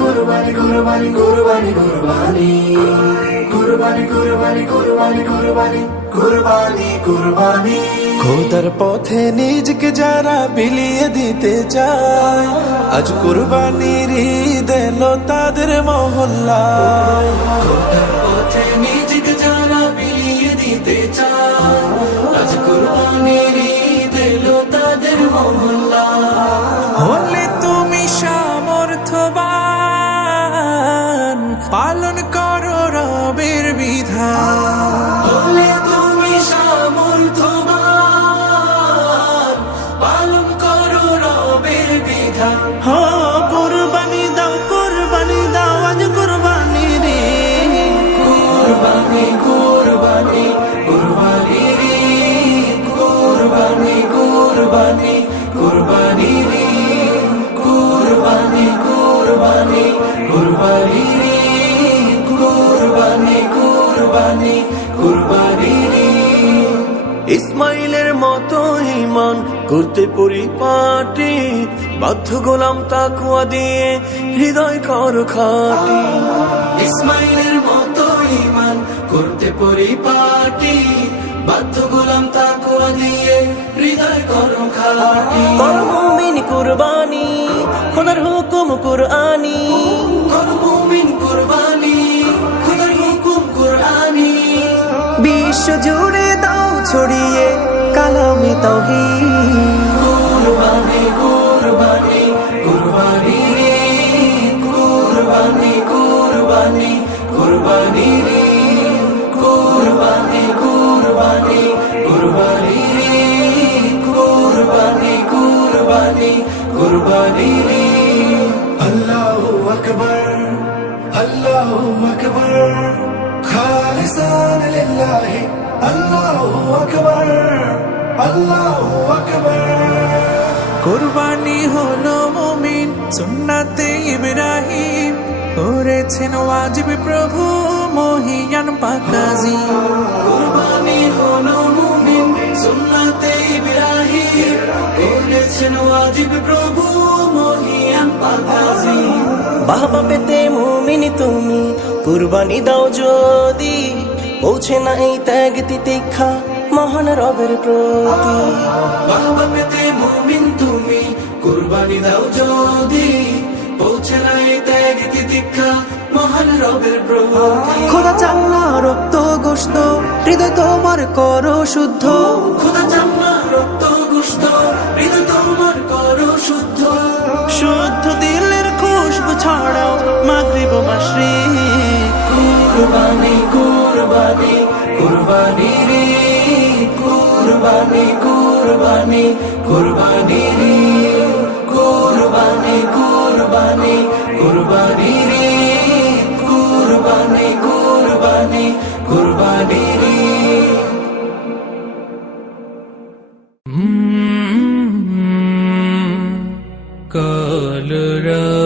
কুরবানি কুরবানি কুরবানি কুরবানি। কুরবানি কুরবানি কুরবানি কুরবানি কুরবানি কুরবানি। কুরবানি খোদার পথে নিজকে যারা বিলিয়ে দিতে চায় আজ কুরবানির ঈদ এলো তাদের মহল্লা। পথে নিজেকে যারা বিলিয়ে দিতে চায় আজ কুরবানির ঈদ এলো তাদের মহল্লা। হো, কুরবানি দাও কুরবানি দাও, আজ কুরবানি রে। কুরবানি কুরবানি কুরবানি রে। কুরবানি কুরবানি কুরবানি রে। কুরবানি কুরবানি কুরবানি রে। কুরবানি কুরবানি কুরবানি ইসমাইলের মতো ইমান করতে পরিপাটি বাধ্য গোলাম তাকুয়া দিয়ে হৃদয় কর খাটি। ইসমাইলের মতো ইমান করতে পরিপাটি বাধ্য গোলাম তাকুয়া দিয়ে হৃদয় করো খাটি। মুমিন কুরবানি খোদার হুকুম কুরআনি। করো মুমিন কুরবানি তাওহীদ কুরবানি কুরবানি কুরবানি রে কুরবানি কুরবানি কুরবানি রে কুরবানি কুরবানি কুরবানি রে কুরবানি কুরবানি কুরবানি রে আল্লাহু আকবার আল্লাহু আকবার খালিসান লিল্লাহি আল্লাহু আকবার কোরবানি হলো মুমিন সুন্নাতে ইব্রাহিম। করেছেন ওয়াজিব প্রভু মহিয়ান পাকাজি কুরবানি হলো মুমিন সুন্নাতে ইব্রাহিম। করেছেন ওয়াজিব প্রভু মহিয়ান পাকাজি বাবা পেতে মুমিন তুমি কুরবানি দাও যদি। পৌঁছে না এই ত্যাগ তিতিক্ষা মহান রবের প্রতি। পেতে মুমিন তুমি কুরবানি দাও যদি। পৌঁছে ত্যাগ তিতিক্ষা মহান রবের প্রভতি খোদা রক্ত গোস্ত হৃদয় তোমার করো শুদ্ধ। খোদা জান্না রক্ত গুস্ত হৃদয় তোমার করো শুদ্ধ। শুদ্ধ দিলের খুশবু ছড়াও মাগরিব কুরবানি কুরবানি কুরবানি কুরবানি কুরবানি রে কুরবানি কুরবানি কুরবানি রে কুরবানি কুরবানি কুরবানি রে। কলরা